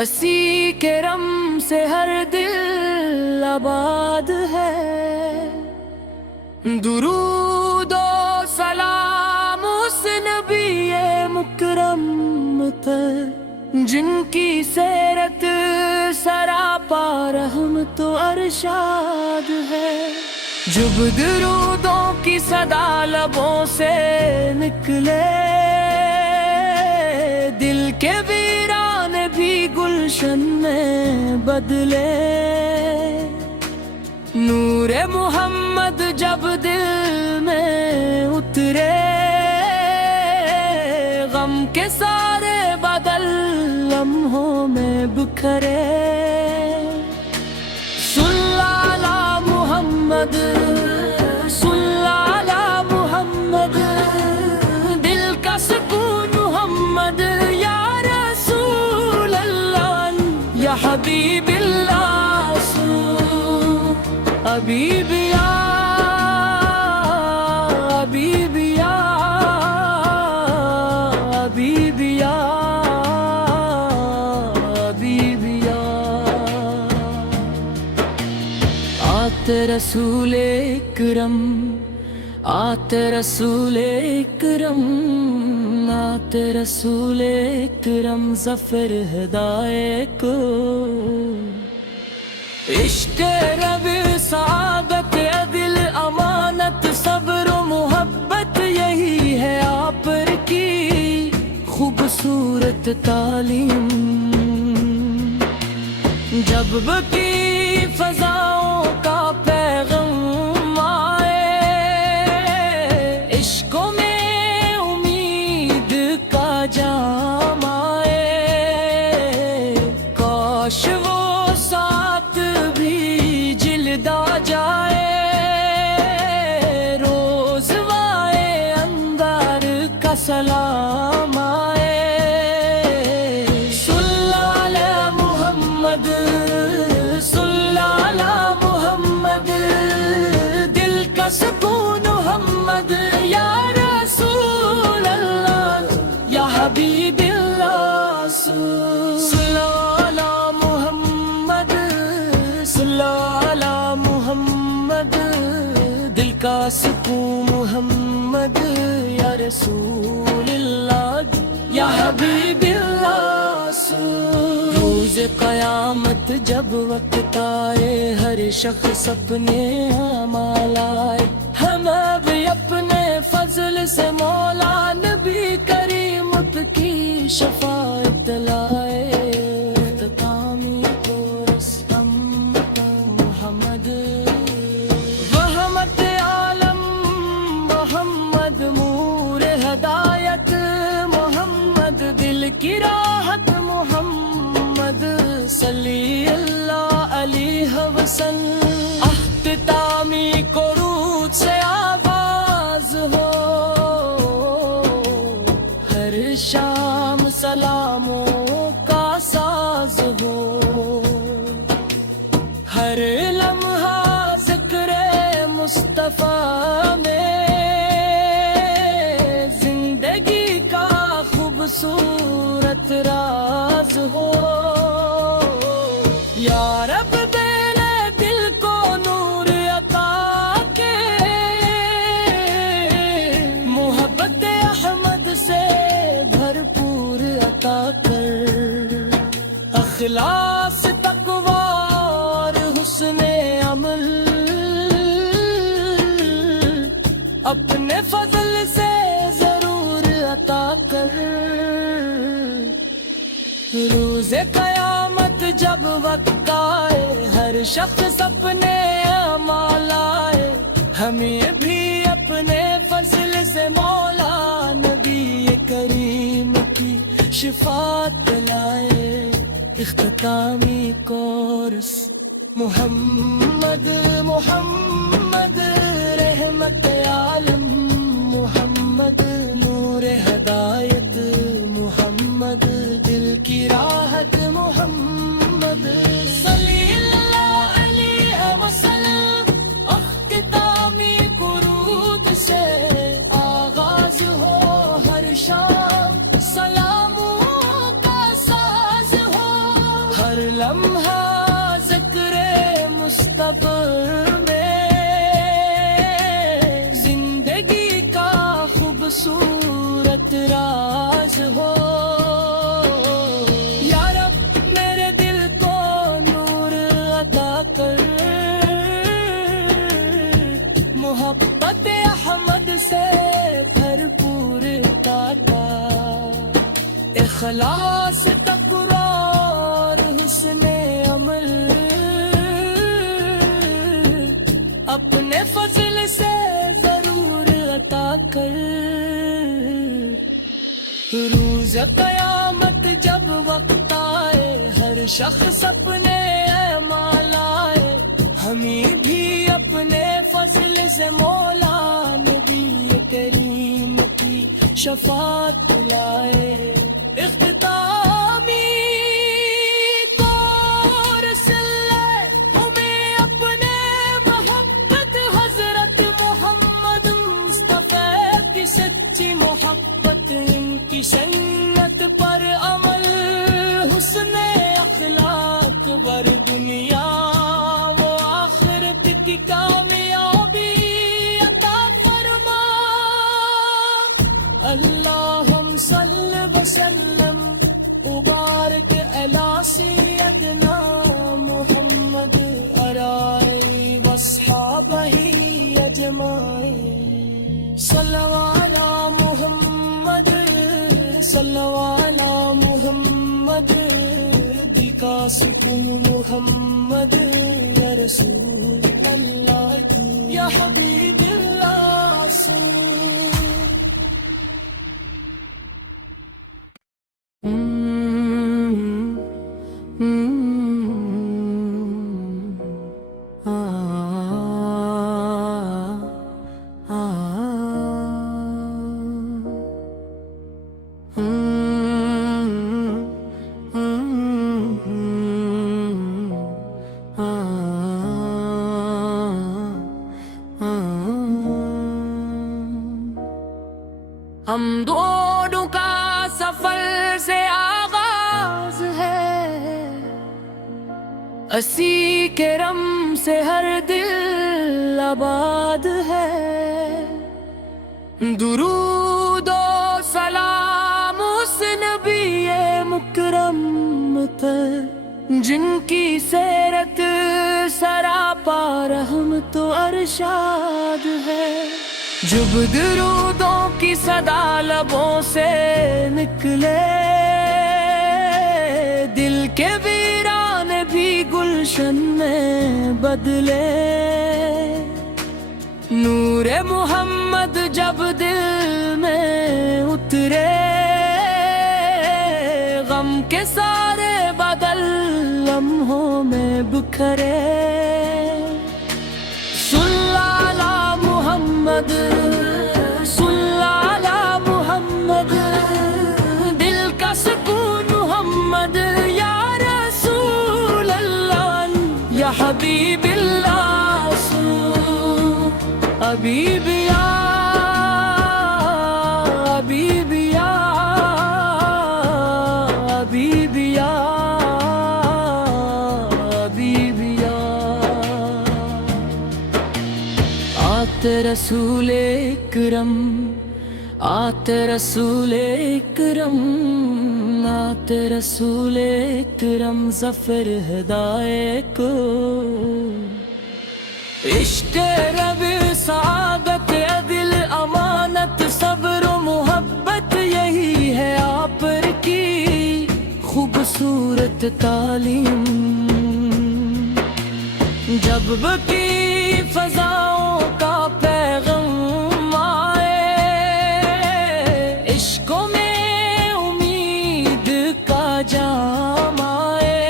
اسی کے رم سے ہر دل آباد ہے، درود و سلام اس نبی مکرم پر جن کی سیرت سراپا رحمت و ارشاد ہے۔ جب درودوں کی صدا لبوں سے نکلے، دل کے ویران بھی گلشن میں بدلے۔ نور محمد جب دل میں اترے، غم کے سارے بادل لمحوں میں بکھرے۔ صلی علی محمد، صلی علی محمد، دل کا سکون محمد، یا رسول اللہ یا حبیب اللہ، حبیب یا حبیب یا حبیب یا حبیب یا۔ آتے رسول اکرم، آتے رسول اکرم، آتے رسول اکرم، ظفر ہدایت کو۔ عشق رب، سعادت، عدل، امانت، صبر و محبت، یہی ہے آپ کی خوبصورت تعلیم۔ جب کی فضاؤں کا پیغام آئے، عشقوں میں امید کا جام آئے، کاش وہ ساتھ بھی جلدا جائے، روز وائے انگار کا سلام آئے۔ صلی علی محمد، صلی علی محمد، دل کا سکون محمد، یا رسول اللہ یا حبیب اللہ۔ صلی علی محمد، صلی علی محمد، دل کا سکون محمد، یا رسول اللہ یا حبیب اللہ۔ روز قیامت جب وقت آئے، ہر شخص اپنے اعمال آئے، ہم بھی اپنے فضل سے مولا نبی کریم کی شفاعت لائے۔ اختتامی کورس محمد، رحمت عالم محمد، نور ہدایت محمد، دل کی راحت محمد، صلی اللہ علیہ وسلم۔ اختتامی قرود سے آواز ہو، ہر شام سلاموں کا ساز ہو، ہر لمحہ ذکر مصطفیٰ میں زندگی کا خوبصورت راز ہو۔ یا رب میرے دل کو نور عطا کے، محبت احمد سے بھرپور عطا کر، اخلاص، تقویٰ اور حسن عمل اپنے فضل سے ضرور عطا کر۔ روز قیامت جب وقت آئے، ہر شخص اپنے اعمال آئے، ہمیں بھی اپنے فضل سے مولا نبی کریم کی شفاعت لائے۔ اختتامی کورس محمد، محمد رحمت عالم محمد، نور ہدایت محمد، دل کی راحت محمد، صلی اللہ علیہ وسلم۔ اختتامی قرود سے آغاز ہو، ہر شام سلاموں کا ساز ہو، اعتراض ہو، یا رب میرے دل کو نور عطا کر، محبت احمد سے بھرپور عطا، اخلاص تقرار حسن عمل، اپنے فضل سے ضرور عطا کر، روز قیامت جب وقت آئے، ہر شخص اپنے اعمال لائے، ہمیں بھی اپنے فضل سے مولا نبی کریم کی شفاعت لائے، اختتامی کورس لے ہمیں اپنے محبت حضرت محمد مصطفیٰ کی سچی محبت، ان کی سنت پر عمل، حسن اخلاق ور دنیا و آخرت کی کامیابی عطا فرما، اللہم صلی وسلم مبارک علی سیدنا محمد آلہ واصحابہ اجمعین، صلوا علی محمد، صلوا علی محمد، دل کا سکون محمد، یا رسول اللہ یا حبیب اللہ سن۔ ہم دونوں کا سفر سے آغاز ہے، اسی کے رم سے ہر دل آباد ہے، درود و سلام اس نبی مکرم پر، جن کی سیرت سراپا رحمت و ارشاد ہے، جب درودوں کی صدا لبوں سے نکلے، دل کے ویران بھی گلشن میں بدلے، نور محمد جب دل میں اترے، غم کے سارے بادل لمحوں میں بکھرے، صلی علی محمد، صلی علی محمد، دل کا سکون محمد، یا رسول اللہ یا حبیب اللہ حبیب یا حبیب یا حبیب یا حبیب یا، آتے رسول اکرم، آتے رسول اکرم، آتے رسول اکرم، ظفر ہدایت کو، عشق رب سعادت عدل امانت صبر و محبت، یہی ہے آپ کی خوبصورت تعلیم، جب کی فضاؤں کا پیغام آئے، عشقوں میں امید کا جام آئے،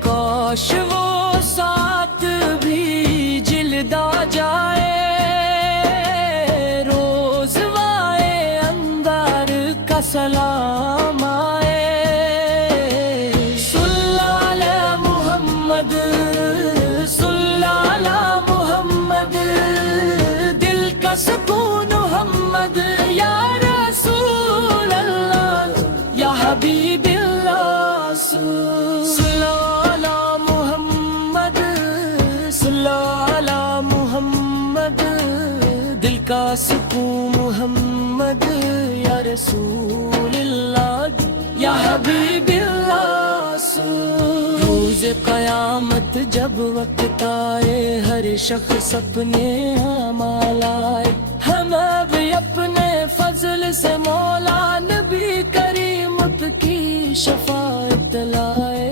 کاش وہ ساتھ بھی جلدا جائے، روز وائے اندر کا سلام آئے، صلی علی محمد، صلی علی محمد، دل کا سکون محمد، یا رسول اللہ یا حبیب اللہ، صلی علی محمد، صلی علی محمد، دل کا سکون محمد، محمد یا رسول اللہ یا حبیب اللہ روز قیامت جب وقت آئے ہر شخص اپنے اعمال آئے ہم اب اپنے فضل سے مولا نبی کریم کی شفاعت لائے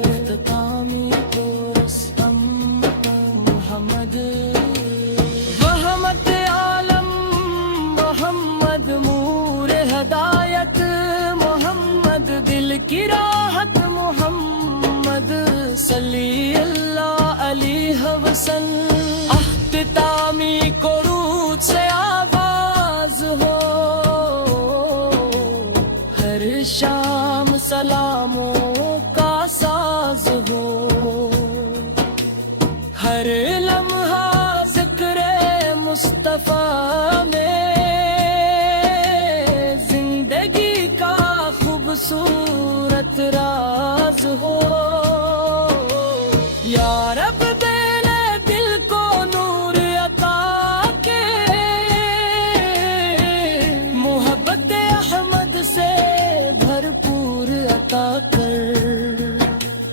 اختتامی کورس محمد رحمت عالم محمد نور ہدایت محمد دل کی راحت محمد صلی اللہ علیہ وسلم اختتامی قرود سے آواز ہو ہر شام سلاموں کا ساز ہو ہر لمحہ ذکر مصطفیٰ میں زندگی کا خوبصورت راز ہو یا رب دل کو نور عطا کے محبت احمد سے بھرپور عطا کر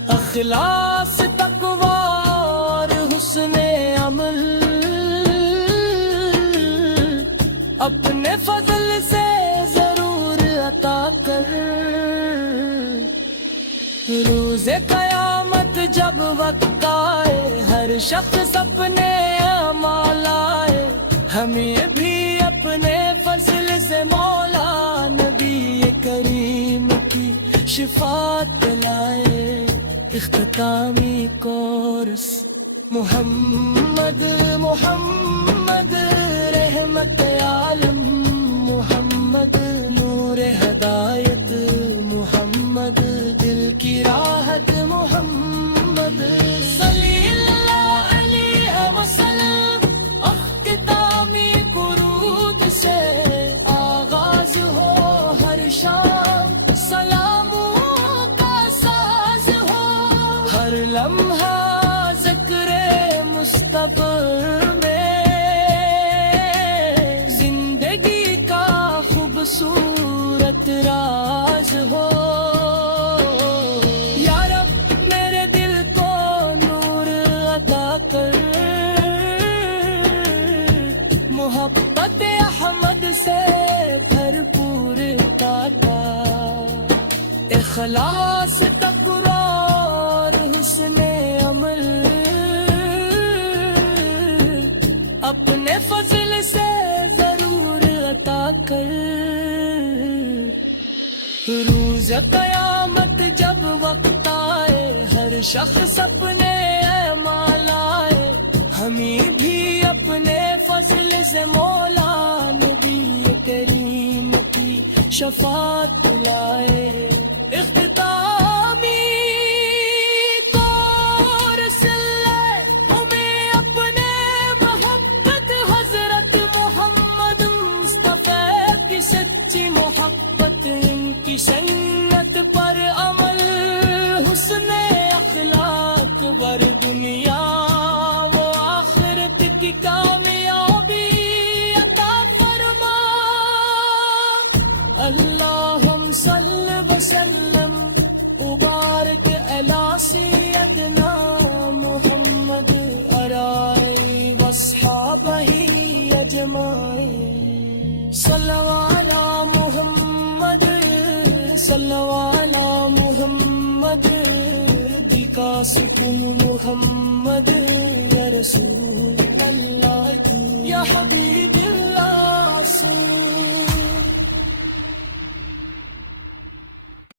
اخلاص تقوی اور حسن عمل اپنے فضل سے ضرور عطا کر روز قیامت جب وقت آئے ہر شخص اپنے اعمال آئے ہمیں بھی اپنے فضل سے مولا نبی کریم کی شفاعت لائے اختتامی کورس محمد محمد رحمت عالم محمد نور ہدایت محمد دل کی راحت محمد صلی اللہ علیہ وسلم اختتامی قرود سے آغاز ہو ہر شام سلاموں کا ساز ہو ہر لمحہ ذکر مصطفیٰ میں زندگی کا خوبصورت راز ہو یا رب میرے دل کو نور عطا کر محبت احمد سے بھرپور عطا اخلاص تقوی اور حسن عمل اپنے فضل سے ضرور عطا کر روز قیامت جب وقت آئے ہر شخص اپنے اعمال آئے ہمیں بھی اپنے فضل سے مولا نبی کریم کی شفاعت لائے اختتامی کورس لے ہمیں اپنے محبت حضرت محمد مصطفیٰ کی سچی محبت ان کی سنت پر عمل حسن اخلاق ور دنیا و آخرت کی کامیابی عطا فرما اللہم صلی وسلم مبارک علی سیدنا محمد ارائے واصحابہ اجمعین صلوا علی محمد صلوا علی محمد دل کا سکون محمد یا رسول اللہ یا حبیب اللہ